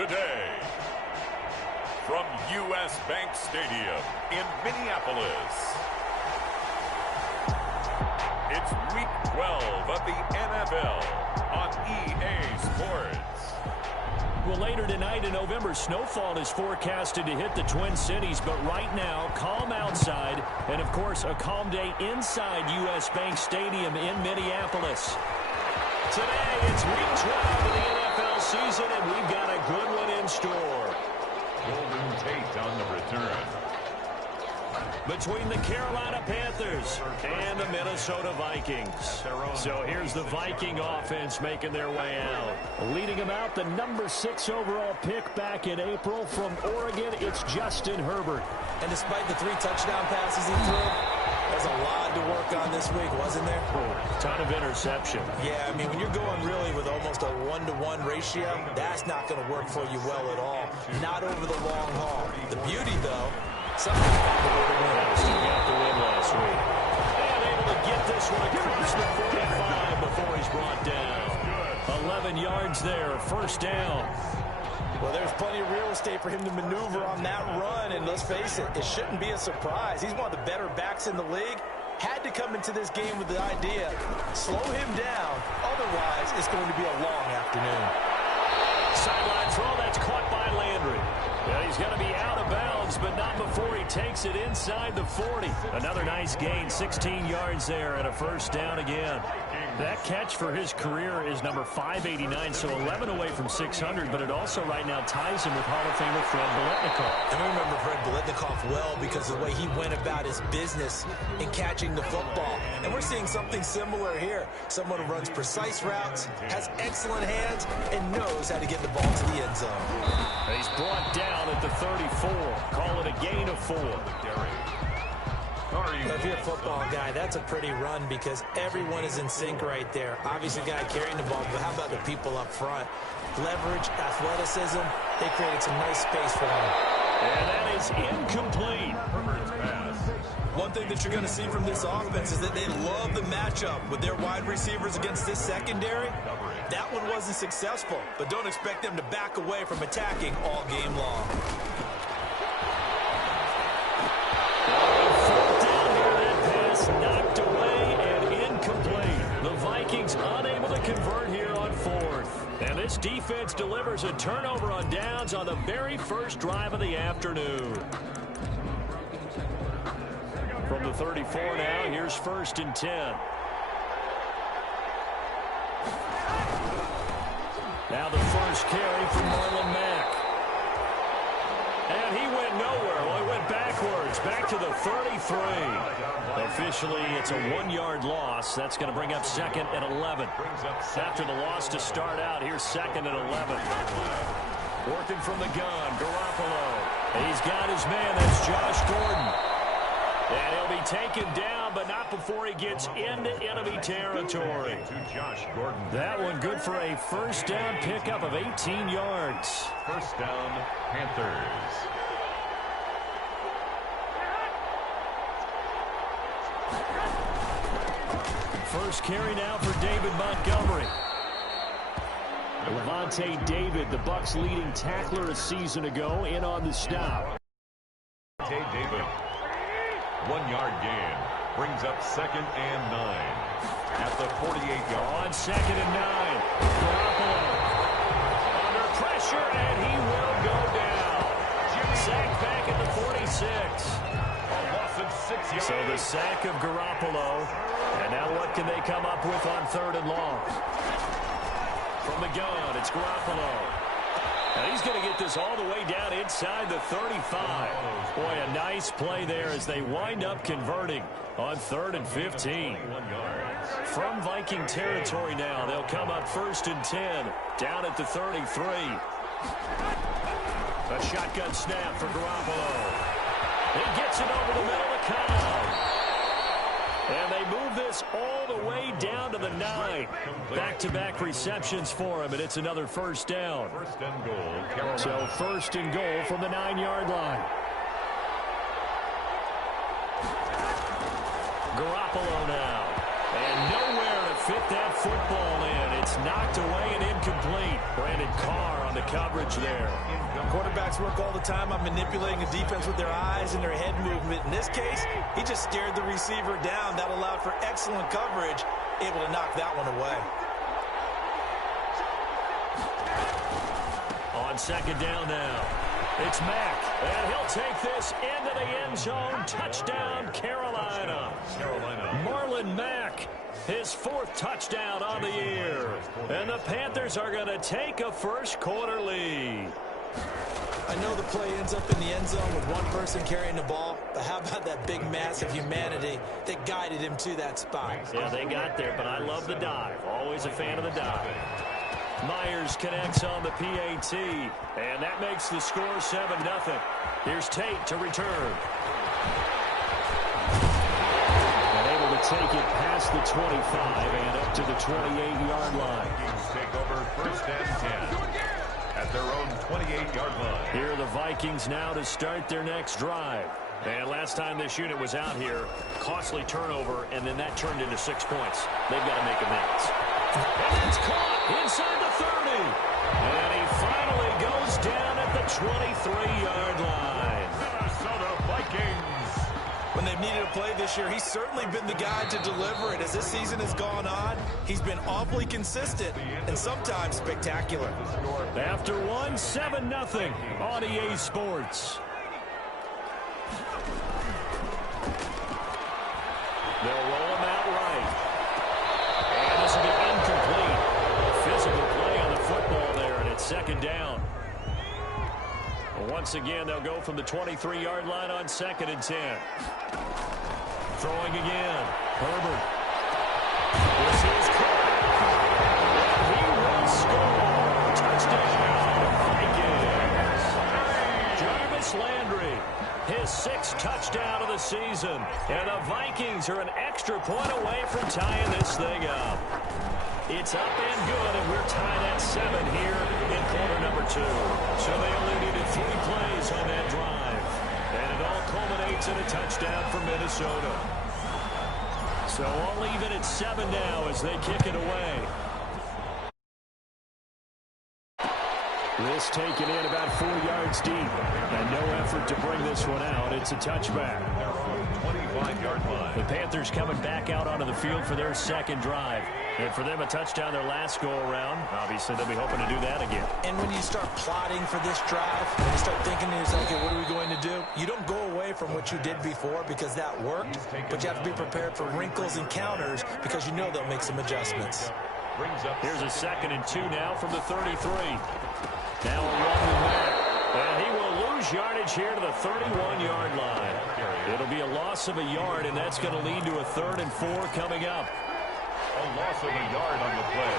today. From U.S. Bank Stadium in Minneapolis, it's Week 12 of the NFL on EA Sports. Well, later tonight in November, snowfall is forecasted to hit the Twin Cities, but right now, calm outside, and of course, a calm day inside U.S. Bank Stadium in Minneapolis. Today, it's Week 12 of the NFL season, and we've got a good one in store. Golden Tate on the return. Between the Carolina Panthers and the Minnesota Vikings. So here's the Viking offense making their way out. Leading them out, the number 6 overall pick back in April from Oregon, it's Justin Herbert. And despite the 3 touchdown passes he threw, there's a lot to work on this week, wasn't there? Ton of interception. Yeah, I mean, when you're going really with almost a 1-to-1 ratio, that's not going to work for you well at all. Not over the long haul. The beauty, though, still got the win last week. And able to get this one across the 45 before he's brought down. 11 yards there, first down. Well, there's plenty of real estate for him to maneuver on that run, and let's face it, it shouldn't be a surprise. He's one of the better backs in the league. Had to come into this game with the idea, slow him down, otherwise it's going to be a long afternoon. Sideline throw, that's caught by Landry. Yeah, he's got to be out of bounds, but not before he takes it inside the 40. Another nice gain, 16 yards there, and a first down again. That catch for his career is number 589, so 11 away from 600, but it also right now ties him with Hall of Famer Fred Biletnikoff. And we remember Fred Biletnikoff well because of the way he went about his business in catching the football. And we're seeing something similar here. Someone who runs precise routes, has excellent hands, and knows how to get the ball to the end zone. He's brought down at the 34. Call it a gain of 4. If you're a football guy, that's a pretty run because everyone is in sync right there. Obviously, the guy carrying the ball, but how about the people up front? Leverage, athleticism, they created some nice space for him. And that is incomplete. One thing that you're going to see from this offense is that they love the matchup with their wide receivers against this secondary. That one wasn't successful, but don't expect them to back away from attacking all game long. Knocked away and incomplete. The Vikings unable to convert here on 4th. And this defense delivers a turnover on downs on the very first drive of the afternoon. From the 34 now, here's 1st and 10. Now the first carry from Marlon Mack. And he went nowhere. Well, he went backwards, back to the 33. Officially, it's a 1-yard loss. That's going to bring up 2nd and 11. After the loss to start out, here's 2nd and 11. Working from the gun, Garoppolo. He's got his man. That's Josh Gordon. And he'll be taken down, but not before he gets into enemy territory. That one good for a first down pickup of 18 yards. First down, Panthers. First carry now for David Montgomery. Levante David, the Bucs' leading tackler a season ago, in on the stop. David. 1-yard gain. Brings up 2nd and 9. At the 48-yard. On 2nd and 9. Garoppolo. Under pressure, and he will go down. Sacked back at the 46. A loss of 6 yards. So the sack of Garoppolo. And now what can they come up with on 3rd and long? From the gun, it's Garoppolo. And he's going to get this all the way down inside the 35. Boy, a nice play there as they wind up converting on 3rd and 15. From Viking territory now, they'll come up 1st and 10, down at the 33. A shotgun snap for Garoppolo. He gets it over the middle of the column. And they move this all the way down to the 9. Back-to-back receptions for him, and it's another first down. First and goal, Carolina. So 1st and goal from the 9-yard line. Garoppolo now. And nowhere to fit that football in. It's knocked away and incomplete. Brandon Carr on the coverage there. Quarterbacks work all the time on manipulating a defense with their eyes and their head movement. In this case, he just stared the receiver down. That allowed for excellent coverage, able to knock that one away. On second down now, it's Mack, and he'll take this into the end zone. Touchdown, Carolina. Marlon Mack, his 4th touchdown on the year. And the Panthers are going to take a first-quarter lead. I know the play ends up in the end zone with one person carrying the ball, but how about that big mass of humanity that guided him to that spot? Yeah, they got there, but I love the dive. Always a fan of the dive. Myers connects on the PAT, and that makes the score 7-0. Here's Tate to return. And able to take it past the 25 and up to the 28-yard line. Vikings take over 1st and 10 at their own 28-yard line. Here are the Vikings now to start their next drive. And last time this unit was out here, costly turnover, and then that turned into 6 points. They've got to make amends. And that's caught inside the 30. And he finally goes down at the 23-yard line. Minnesota Vikings. When they've needed a play this year, he's certainly been the guy to deliver it. As this season has gone on, he's been awfully consistent and sometimes spectacular. After one, 7-0 on EA Sports. They'll roll him out right. And this will be incomplete. A physical play on the football there, and it's second down. Once again, they'll go from the 23-yard line on 2nd and 10. Throwing again. Herbert. This is caught. And he will score. Touchdown, Vikings. Jarvis Landry, his 6th touchdown of the season. And the Vikings are an extra point away from tying this thing up. It's up and good, and we're tied at 7 here in quarter number 2. So they only needed 3 plays on that drive. And it all culminates in a touchdown for Minnesota. So all even at 7 now as they kick it away. This taken in about 4 yards deep. And no effort to bring this one out. It's a touchback. 25-yard line. The Panthers coming back out onto the field for their 2nd drive. And for them, a touchdown their last go-around. Obviously, they'll be hoping to do that again. And when you start plotting for this drive, when you start thinking to yourself, okay, what are we going to do? You don't go away from what you did before because that worked, but you have to be prepared for wrinkles and counters because you know they'll make some adjustments. Here's a 2nd and 2 now from the 33. Now a run with Mack. And he will lose yardage here to the 31-yard line. It'll be a loss of a yard, and that's going to lead to a 3rd and 4 coming up. A loss of a yard on the play.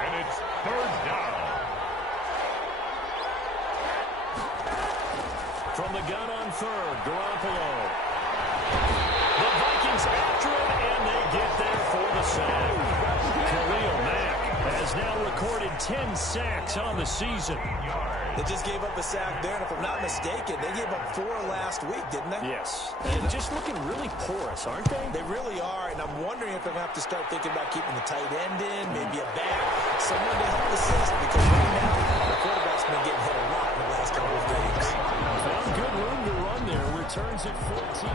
And it's 3rd down. From the gun on 3rd, Garoppolo. The Vikings after it, and they get there for the sack. Khalil Mack has now recorded 10 sacks on the season. They just gave up a sack there, and if I'm not mistaken, they gave up 4 last week, didn't they? Yes. And just looking really porous, aren't they? They really are, and I'm wondering if I'm going to have to start thinking about keeping the tight end in, maybe a back, someone to help assist, because right now, the quarterback's been getting hit a lot in the last couple of games. Found good room to run there. Returns at 14.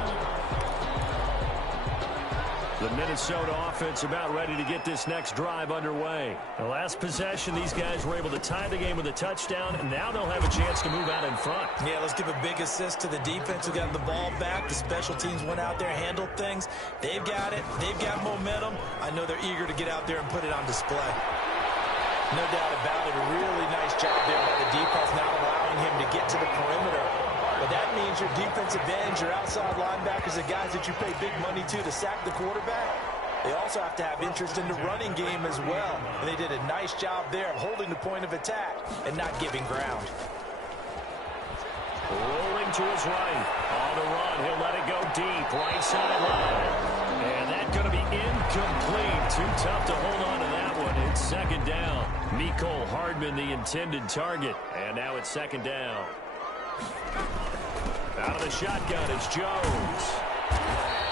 The Minnesota offense about ready to get this next drive underway. The last possession, these guys were able to tie the game with a touchdown, and now they'll have a chance to move out in front. Yeah, let's give a big assist to the defense who got the ball back. The special teams went out there, handled things. They've got it. They've got momentum. I know they're eager to get out there and put it on display. No doubt about it. A really nice job there by the defense, not allowing him to get to the perimeter. But that means your defensive ends, your outside linebackers, the guys that you pay big money to sack the quarterback, they also have to have interest in the running game as well. And they did a nice job there of holding the point of attack and not giving ground. Rolling to his right. On the run, he'll let it go deep. Right sideline. And that's going to be incomplete. Too tough to hold on to that one. It's 2nd down. Mecole Hardman, the intended target. And now it's 2nd down. Out of the shotgun, it's Jones.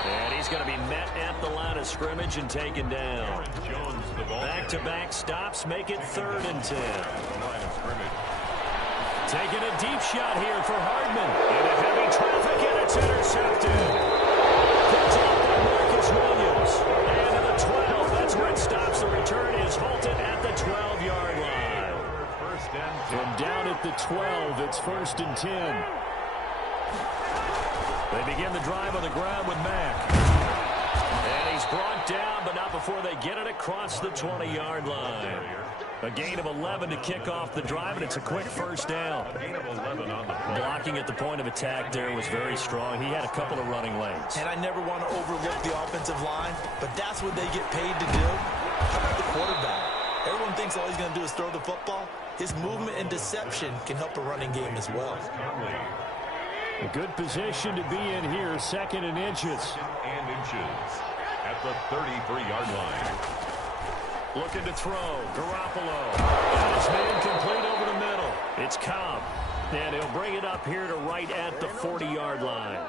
And he's going to be met at the line of scrimmage and taken down. Back-to-back stops make it 3rd and 10. Taking a deep shot here for Hardman. Into heavy traffic, and it's intercepted. Picked up by Marcus Williams. And to the 12. That's where it stops. The return is halted at the 12-yard line. From down at the 12, it's 1st and 10. They begin the drive on the ground with Mack. And he's brought down, but not before they get it across the 20-yard line. A gain of 11 to kick off the drive, and it's a quick 1st down. Blocking at the point of attack there was very strong. He had a couple of running lanes. And I never want to overlook the offensive line, but that's what they get paid to do. How about the quarterback? Everyone thinks all he's going to do is throw the football. His movement and deception can help a running game as well. A good position to be in here, 2nd and inches. At the 33-yard line. Looking to throw. Garoppolo. And his man complete over the middle. It's Cobb. And he'll bring it up here to right at the 40-yard line.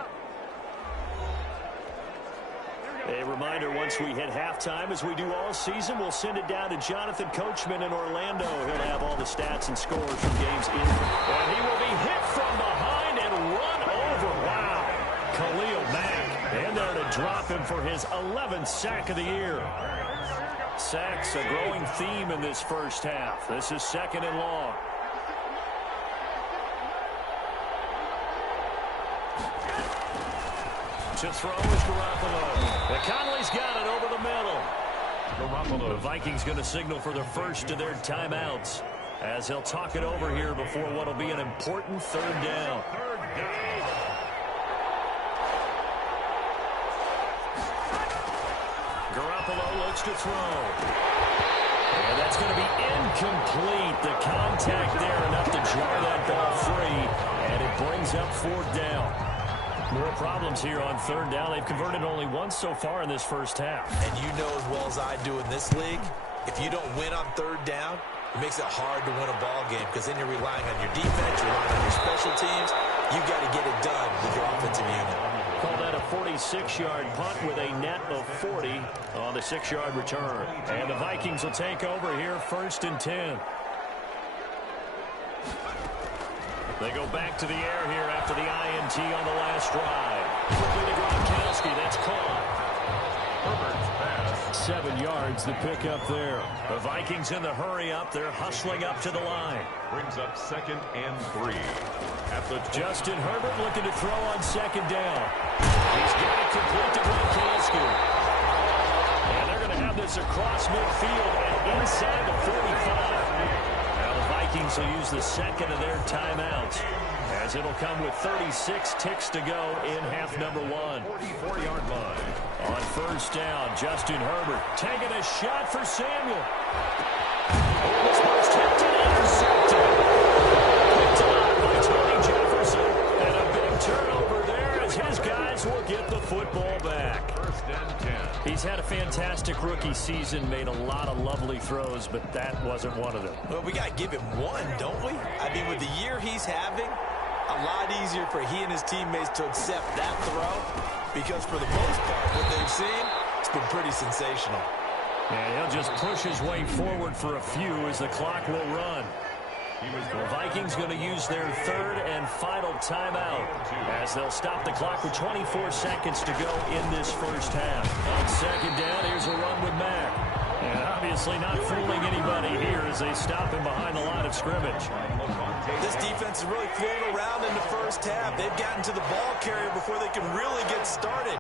A reminder, once we hit halftime, as we do all season, we'll send it down to Jonathan Coachman in Orlando. He'll have all the stats and scores from games in. And he will be hit from behind and run over. Wow. Khalil Mack. And there to drop him for his 11th sack of the year. Sacks, a growing theme in this first half. This is 2nd and long. To throw is Garoppolo. Conley's got it over the middle. Garoppolo. The Vikings going to signal for the first of their timeouts as they'll talk it over here before what will be an important 3rd down. Garoppolo looks to throw. And that's going to be incomplete. The contact there enough to jar that ball free. And it brings up 4th down. More problems here on 3rd down. They've converted only once so far in this first half. And you know as well as I do in this league, if you don't win on 3rd down, it makes it hard to win a ball game because then you're relying on your defense, you're relying on your special teams. You've got to get it done with your offensive unit. Call that a 46-yard punt with a net of 40 on the 6-yard return. And the Vikings will take over here 1st and 10. They go back to the air here after the INT on the last drive. Quickly to Gronkowski. That's caught. Herbert's pass. 7 yards, the pick up there. The Vikings in the hurry up. They're hustling up to the line. Brings up 2nd and 3. At the Justin Herbert looking to throw on 2nd down. He's got it complete to Gronkowski. And they're going to have this across midfield and inside the 45. Vikings will use the 2nd of their timeouts as it'll come with 36 ticks to go in half number 1. 44-yard line. On 1st down, Justin Herbert taking a shot for Samuel. Oh, this one's tipped and intercepted. Picked up by Tony Jefferson. And a big turnover there as his guys will get the football back. 1st and 10. He's had a fantastic rookie season, made a lot of lovely throws, but that wasn't one of them. Well, we got to give him one, don't we? I mean, with the year he's having, a lot easier for he and his teammates to accept that throw because for the most part, what they've seen, it's been pretty sensational. And he'll just push his way forward for a few as the clock will run. The Vikings going to use their 3rd and final timeout as they'll stop the clock with 24 seconds to go in this first half. On 2nd down, here's a run with Mack. And obviously not fooling anybody here as they stop him behind the line of scrimmage. This defense is really floating around in the first half. They've gotten to the ball carrier before they can really get started.